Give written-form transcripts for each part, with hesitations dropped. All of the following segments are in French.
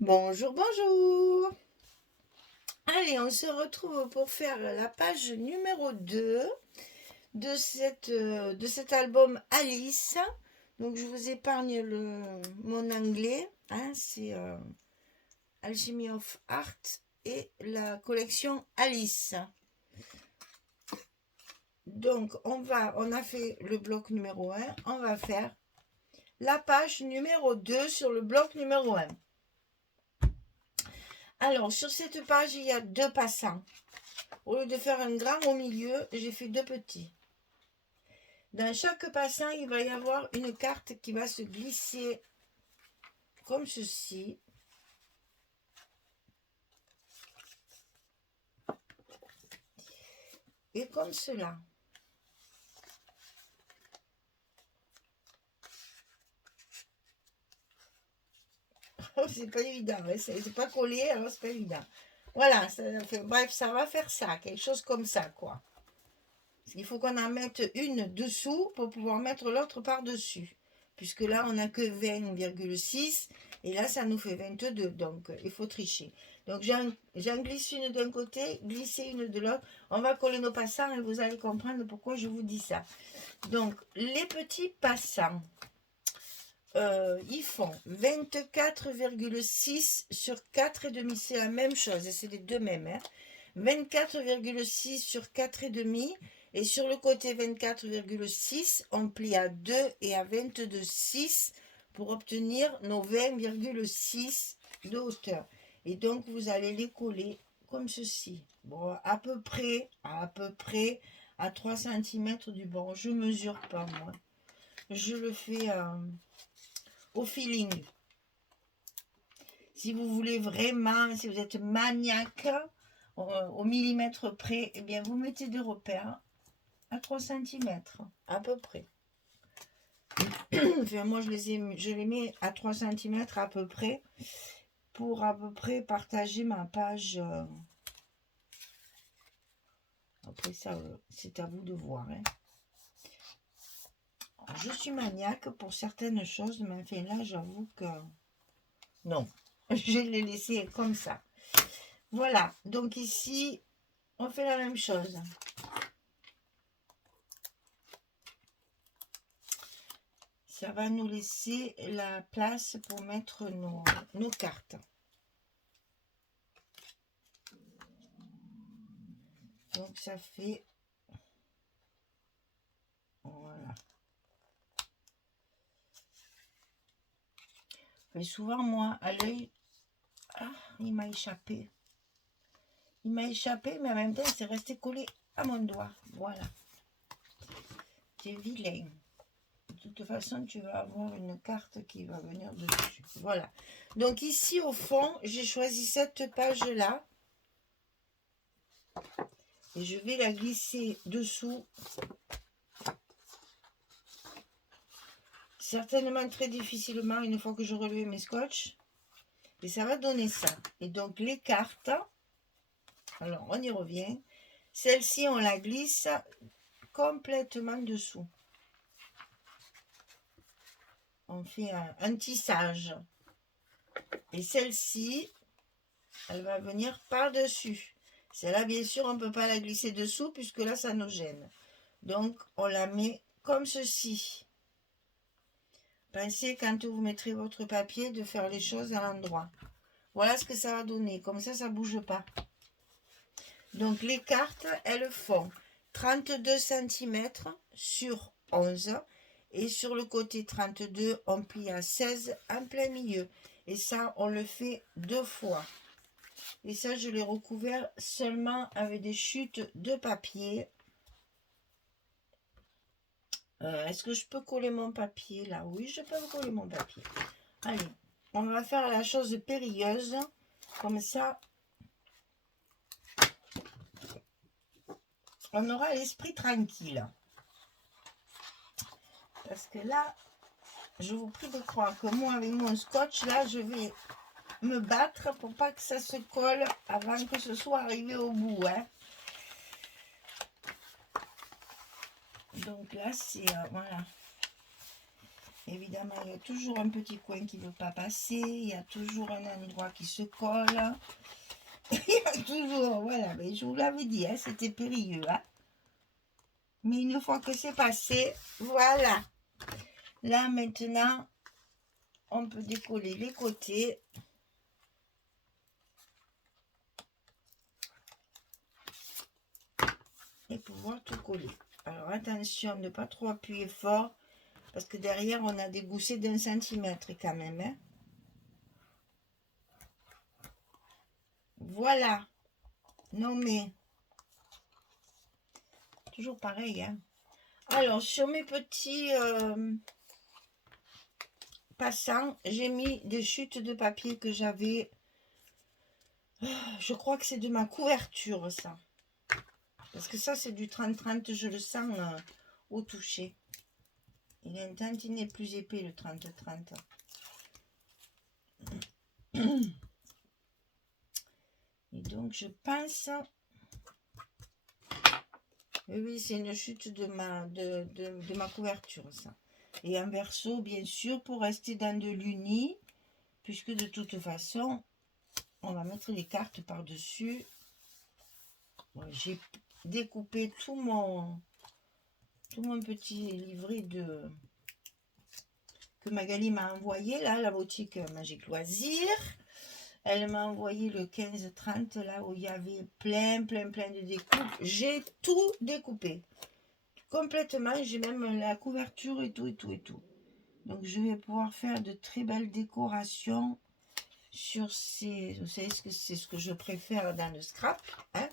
Bonjour, bonjour. Allez, on se retrouve pour faire la page numéro 2 de cet album Alice. Donc, je vous épargne mon anglais. Hein, c'est Alchemy of Art et la collection Alice. Donc, on a fait le bloc numéro 1. On va faire la page numéro 2 sur le bloc numéro 1. Alors, sur cette page, il y a 2 passants. Au lieu de faire un grand au milieu, j'ai fait 2 petits. Dans chaque passant, il va y avoir une carte qui va se glisser comme ceci. Et comme cela. C'est pas évident, hein, c'est pas collé, alors c'est pas évident. Voilà, bref, ça va faire ça, quelque chose comme ça, quoi. Il faut qu'on en mette une dessous pour pouvoir mettre l'autre par-dessus. Puisque là, on n'a que 20,6 et là, ça nous fait 22, donc il faut tricher. Donc, j'en glisse une d'un côté, glisser une de l'autre. On va coller nos passants et vous allez comprendre pourquoi je vous dis ça. Donc, les petits passants, ils font 24,6 sur 4,5. C'est la même chose, et c'est les deux mêmes. Hein. 24,6 sur 4,5. Et sur le côté 24,6, on plie à 2 et à 22,6 pour obtenir nos 20,6 de hauteur. Et donc, vous allez les coller comme ceci. Bon, à peu près à 3 cm du bord. Je ne mesure pas, moi. Je le fais au feeling. Si vous voulez vraiment, si vous êtes maniaque, au millimètre près, eh bien, vous mettez des repères à 3 cm, à peu près. Enfin, moi, je les mets à 3 cm à peu près, pour à peu près partager ma page. Après ça, c'est à vous de voir. Hein. Je suis maniaque pour certaines choses, mais enfin là, j'avoue que non. Je les laisser comme ça. Voilà, donc ici, on fait la même chose. Ça va nous laisser la place pour mettre nos cartes. Donc ça fait... Voilà. Et souvent, moi, à l'œil... Ah, il m'a échappé. Il m'a échappé, mais en même temps, c'est resté collé à mon doigt. Voilà. C'est vilain. De toute façon, tu vas avoir une carte qui va venir dessus. Voilà. Donc ici, au fond, j'ai choisi cette page-là. Et je vais la glisser dessous. Certainement très difficilement une fois que je relève mes scotch. Et ça va donner ça. Et donc les cartes, alors on y revient. Celle-ci, on la glisse complètement dessous. On fait un tissage. Et celle-ci, elle va venir par-dessus. Celle-là, bien sûr, on ne peut pas la glisser dessous puisque là, ça nous gêne. Donc, on la met comme ceci. Pensez, quand vous mettrez votre papier, de faire les choses à l'endroit. Voilà ce que ça va donner. Comme ça ne bouge pas. Donc, les cartes, elles font 32 cm sur 11. Et sur le côté 32, on plie à 16 en plein milieu. Et ça, on le fait 2 fois. Et ça, je l'ai recouvert seulement avec des chutes de papier. Est-ce que je peux coller mon papier là? Oui, je peux coller mon papier. Allez, on va faire la chose périlleuse. Comme ça, on aura l'esprit tranquille. Parce que là, je vous prie de croire que moi, avec mon scotch, là, je vais me battre pour pas que ça se colle avant que ce soit arrivé au bout. Hein. Donc là, c'est... voilà. Évidemment, il y a toujours un petit coin qui ne veut pas passer. Il y a toujours un endroit qui se colle. Il y a toujours, voilà, mais je vous l'avais dit, hein, c'était périlleux. Hein. Mais une fois que c'est passé, voilà. Là, maintenant, on peut décoller les côtés. Et pouvoir tout coller. Alors, attention de ne pas trop appuyer fort. Parce que derrière, on a des goussets d'1 centimètre quand même. Hein. Voilà. Non mais, toujours pareil. Hein. Alors, sur mes petits passants, j'ai mis des chutes de papier que j'avais. Je crois que c'est de ma couverture, ça. Parce que ça, c'est du 30-30, je le sens au toucher. Il est un tantinet plus épais, le 30-30. Et donc, je pense... Oui, c'est une chute de ma couverture, ça. Et un verso, bien sûr, pour rester dans de l'uni, puisque de toute façon, on va mettre les cartes par-dessus. Ouais, j'ai découpé tout mon petit livret que Magali m'a envoyé, là, la boutique Magique Loisirs. Elle m'a envoyé le 15-30, là, où il y avait plein de découpes. J'ai tout découpé. Complètement, j'ai même la couverture et tout. Donc, je vais pouvoir faire de très belles décorations sur ces... Vous savez, c'est ce que je préfère dans le scrap. Hein.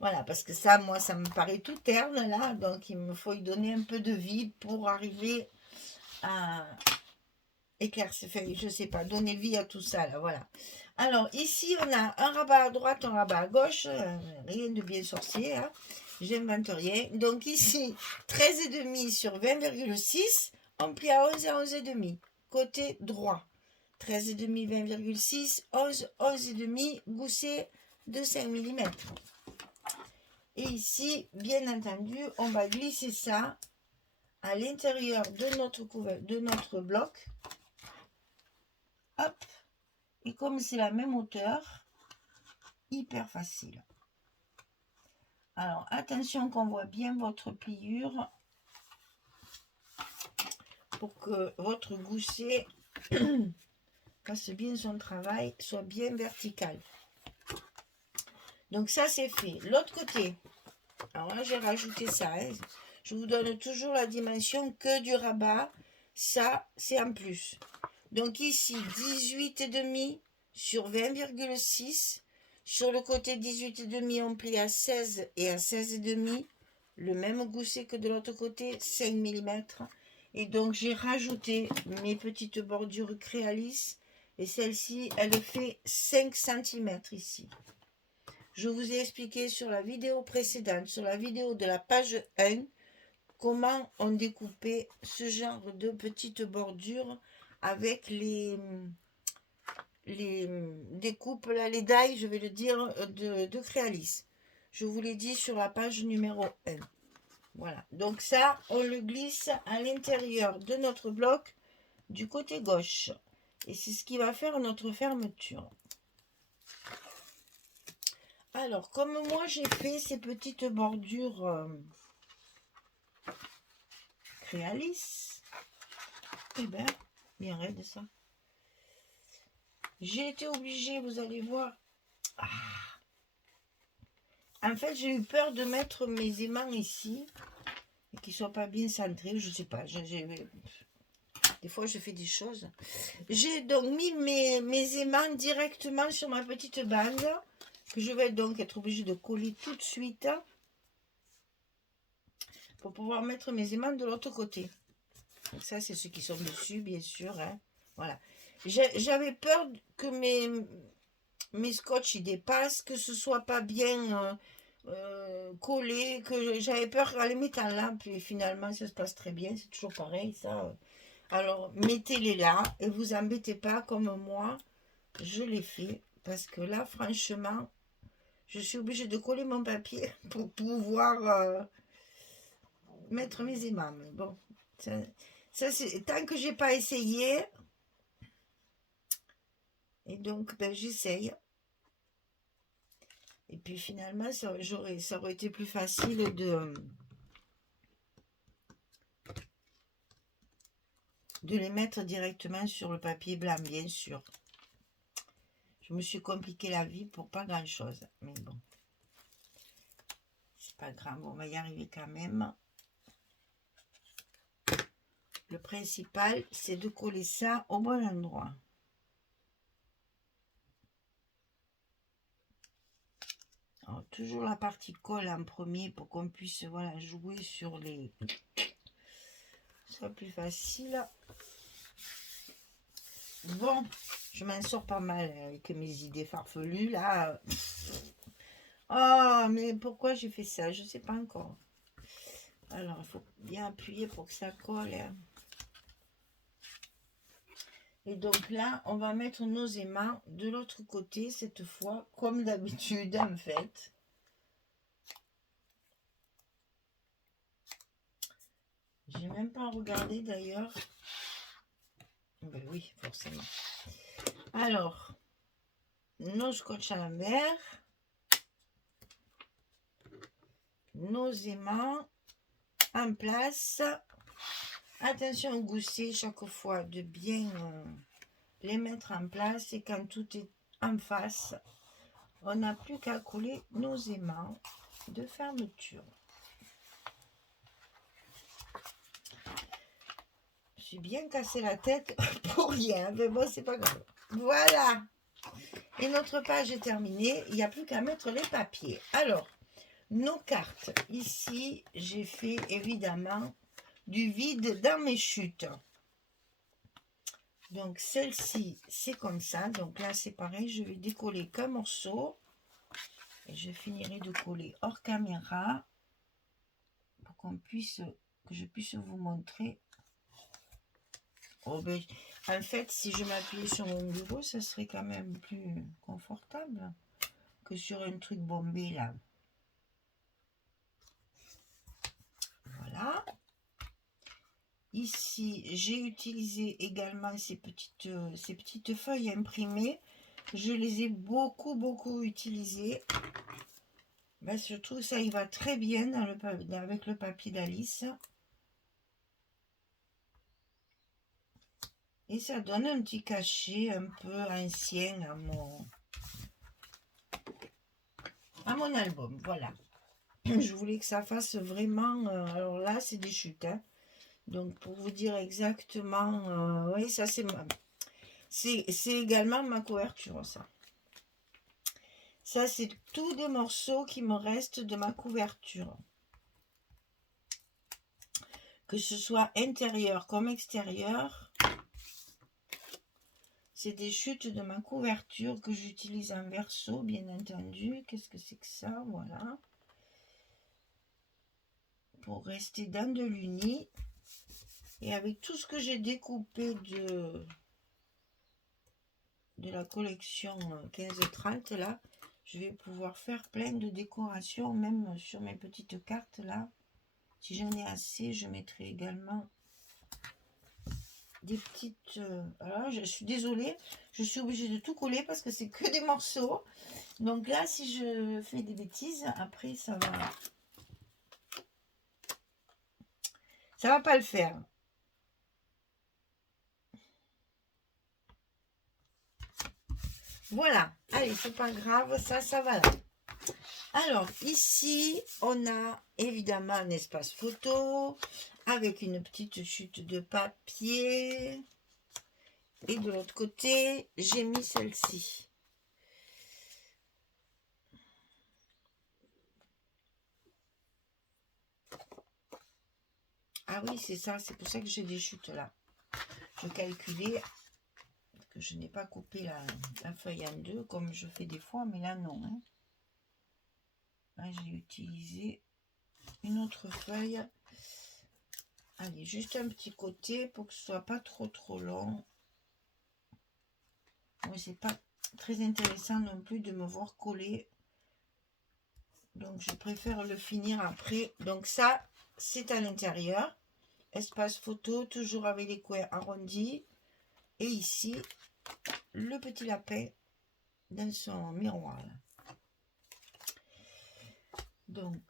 Voilà, parce que ça, moi, ça me paraît tout terne, là. Donc, il me faut y donner un peu de vie pour arriver à éclaircir, enfin, je sais pas, donner vie à tout ça, là, voilà. Alors, ici, on a un rabat à droite, un rabat à gauche. Rien de bien sorcier, hein. J'invente rien. Donc, ici, 13,5 sur 20,6. On plie à 11 et 11,5. Côté droit. 13,5, 20,6. 11, 11,5. Gousset de 5 mm. Et ici, bien entendu, on va glisser ça à l'intérieur de notre bloc. Hop. Et comme c'est la même hauteur, hyper facile. Alors, attention qu'on voit bien votre pliure pour que votre gousset fasse bien son travail, soit bien vertical. Donc ça, c'est fait. L'autre côté, alors là, j'ai rajouté ça. Hein. Je vous donne toujours la dimension que du rabat. Ça, c'est en plus. Donc ici, 18,5 sur 20,6. Sur le côté 18,5, on plie à 16 et à 16,5. Le même gousset que de l'autre côté, 5 mm. Et donc, j'ai rajouté mes petites bordures Créalis. Et celle-ci, elle fait 5 cm ici. Je vous ai expliqué sur la vidéo précédente, sur la vidéo de la page 1, comment on découpait ce genre de petites bordures avec les découpes, là, les dailles, je vais le dire, de Créalis. Je vous l'ai dit sur la page numéro 1. Voilà, donc ça, on le glisse à l'intérieur de notre bloc du côté gauche. Et c'est ce qui va faire notre fermeture. Alors, comme moi, j'ai fait ces petites bordures Créalis, eh bien, bien raide ça. J'ai été obligée, vous allez voir. En fait, j'ai eu peur de mettre mes aimants ici et qu'ils ne soient pas bien centrés. Je ne sais pas. Des fois, je fais des choses. J'ai donc mis mes aimants directement sur ma petite bande que je vais donc être obligée de coller tout de suite pour pouvoir mettre mes aimants de l'autre côté. Donc ça, c'est ceux qui sont dessus, bien sûr. Hein. Voilà. J'avais peur que mes scotch ils dépassent, que ce soit pas bien collé, que j'avais peur à les mettre en là, puis finalement ça se passe très bien, c'est toujours pareil ça. Alors mettez-les là et vous embêtez pas comme moi, je l'ai fait, parce que là franchement, je suis obligée de coller mon papier pour pouvoir mettre mes aimants. Bon, Ça, c'est tant que j'ai pas essayé. Et donc, ben, j'essaye. Et puis finalement, ça aurait été plus facile de les mettre directement sur le papier blanc, bien sûr. Je me suis compliqué la vie pour pas grand chose. Mais bon, c'est pas grave, on va y arriver quand même. Le principal, c'est de coller ça au bon endroit. Alors, toujours la partie colle en premier pour qu'on puisse voilà, jouer sur les... Ce soit plus facile. Bon, je m'en sors pas mal avec mes idées farfelues là. Oh, mais pourquoi j'ai fait ça? Je sais pas encore. Alors, il faut bien appuyer pour que ça colle. Et donc là, on va mettre nos aimants de l'autre côté cette fois, comme d'habitude en fait. J'ai même pas regardé d'ailleurs. Ben oui, forcément. Alors, nos scotch à l'envers, nos aimants en place. Attention au gousset chaque fois de bien les mettre en place et quand tout est en face, on n'a plus qu'à coller nos aimants de fermeture. Je suis bien cassé la tête pour rien, mais bon, c'est pas grave. Voilà. Et notre page est terminée. Il n'y a plus qu'à mettre les papiers. Alors, nos cartes. Ici, j'ai fait évidemment du vide dans mes chutes. Donc, celle-ci, c'est comme ça. Donc là, c'est pareil. Je vais décoller qu'un morceau. Et je finirai de coller hors caméra pour que je puisse vous montrer. Oh ben, en fait, si je m'appuyais sur mon bureau, ça serait quand même plus confortable que sur un truc bombé là. Voilà. Ici, j'ai utilisé également ces petites feuilles imprimées. Je les ai beaucoup utilisées. Ben, je trouve que ça y va très bien avec le papier d'Alice. Et ça donne un petit cachet un peu ancien à mon album. Voilà. Je voulais que ça fasse vraiment... alors là, c'est des chutes. Hein. Donc, pour vous dire exactement... oui, ça, c'est également ma couverture, ça. Ça, c'est tous des morceaux qui me restent de ma couverture. Que ce soit intérieur comme extérieur. C'est des chutes de ma couverture que j'utilise en verso, bien entendu. Qu'est-ce que c'est que ça? Voilà. Pour rester dans de l'uni. Et avec tout ce que j'ai découpé de la collection 15-30 là, je vais pouvoir faire plein de décorations, même sur mes petites cartes là. Si j'en ai assez, je mettrai également des petites... alors, je suis désolée, je suis obligée de tout coller parce que c'est que des morceaux. Donc là, si je fais des bêtises, après, ça va pas le faire. Voilà. Allez, c'est pas grave, ça va là. Alors, ici, on a évidemment un espace photo avec une petite chute de papier. Et de l'autre côté, j'ai mis celle-ci. Ah oui, c'est ça, c'est pour ça que j'ai des chutes là. Je calculais que je n'ai pas coupé la feuille en deux comme je fais des fois, mais là non. Hein. Là, j'ai utilisé une autre feuille. Allez, juste un petit côté pour que ce soit pas trop long. Oui, c'est pas très intéressant non plus de me voir coller. Donc, je préfère le finir après. Donc ça, c'est à l'intérieur. espace photo, toujours avec les coins arrondis. Et ici, le petit lapin dans son miroir. Là. Donc,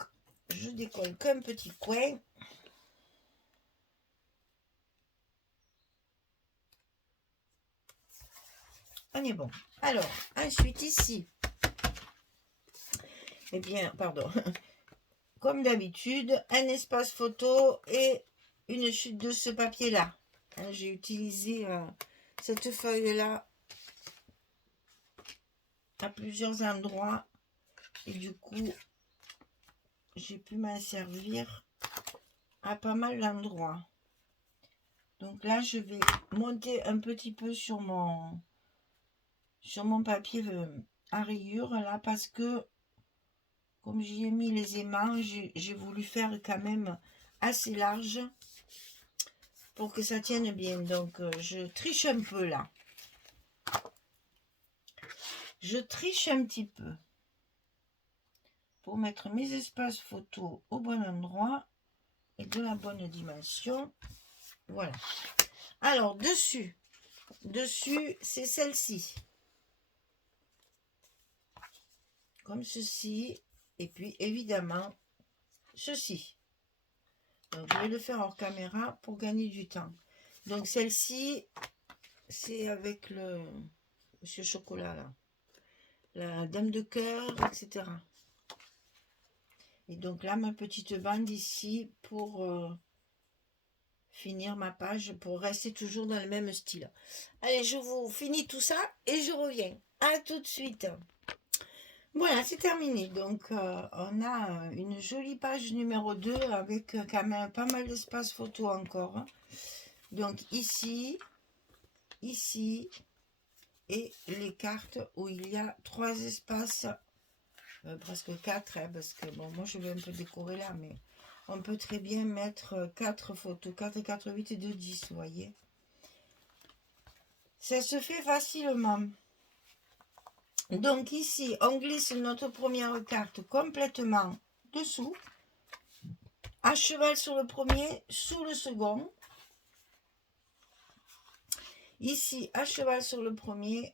je décolle qu'un petit coin. On est bon. Alors, ensuite ici, eh bien, pardon, comme d'habitude, un espace photo et une chute de ce papier-là. J'ai utilisé cette feuille-là à plusieurs endroits et du coup, j'ai pu m'en servir à pas mal d'endroits. Donc là, je vais monter un petit peu sur mon papier à rayures là parce que comme j'y ai mis les aimants, j'ai voulu faire quand même assez large pour que ça tienne bien. Donc je triche un peu là. Je triche un petit peu pour mettre mes espaces photos au bon endroit et de la bonne dimension. Voilà. Alors dessus c'est celle-ci. Comme ceci. Et puis évidemment ceci. Donc je vais le faire hors caméra pour gagner du temps. Donc celle-ci, c'est avec le Monsieur Chocolat là. La dame de cœur, etc. Et donc là, ma petite bande ici pour finir ma page, pour rester toujours dans le même style. Allez, je vous finis tout ça et je reviens. À tout de suite. Voilà, c'est terminé. Donc, on a une jolie page numéro 2 avec quand même pas mal d'espace photo encore. Donc, ici, ici, et les cartes où il y a 3 espaces, presque 4, hein, parce que, bon, moi, je vais un peu décorer là, mais on peut très bien mettre 4 photos, 4, 4, 8 et 2, 10, vous voyez. Ça se fait facilement. Donc ici, on glisse notre première carte complètement dessous, à cheval sur le premier, sous le second. Ici, à cheval sur le premier,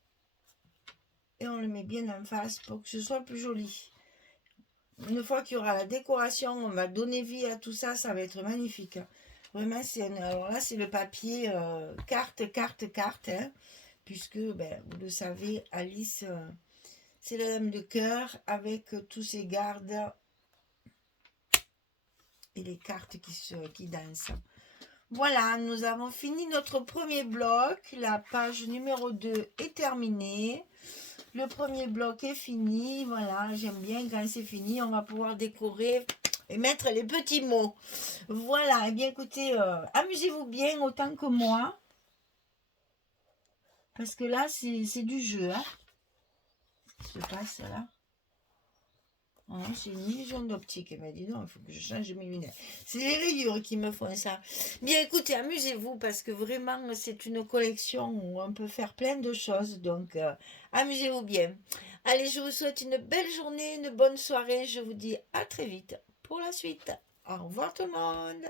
et on le met bien en face pour que ce soit plus joli. Une fois qu'il y aura la décoration, on va donner vie à tout ça, ça va être magnifique. Vraiment, alors là, c'est le papier carte, hein, puisque, ben, vous le savez, Alice... c'est la dame de cœur avec tous ses gardes et les cartes qui dansent. Voilà, nous avons fini notre premier bloc. La page numéro 2 est terminée. Le premier bloc est fini. Voilà, j'aime bien quand c'est fini. On va pouvoir décorer et mettre les petits mots. Voilà, et bien écoutez, amusez-vous bien autant que moi. Parce que là, c'est du jeu. Hein. Je passe là. Oh, c'est une illusion d'optique. Elle m'a dit non, il faut que je change mes lunettes. C'est les rayures qui me font ça. Bien écoutez, amusez-vous parce que vraiment c'est une collection où on peut faire plein de choses. Donc amusez-vous bien. Allez, je vous souhaite une belle journée, une bonne soirée. Je vous dis à très vite pour la suite. Au revoir tout le monde.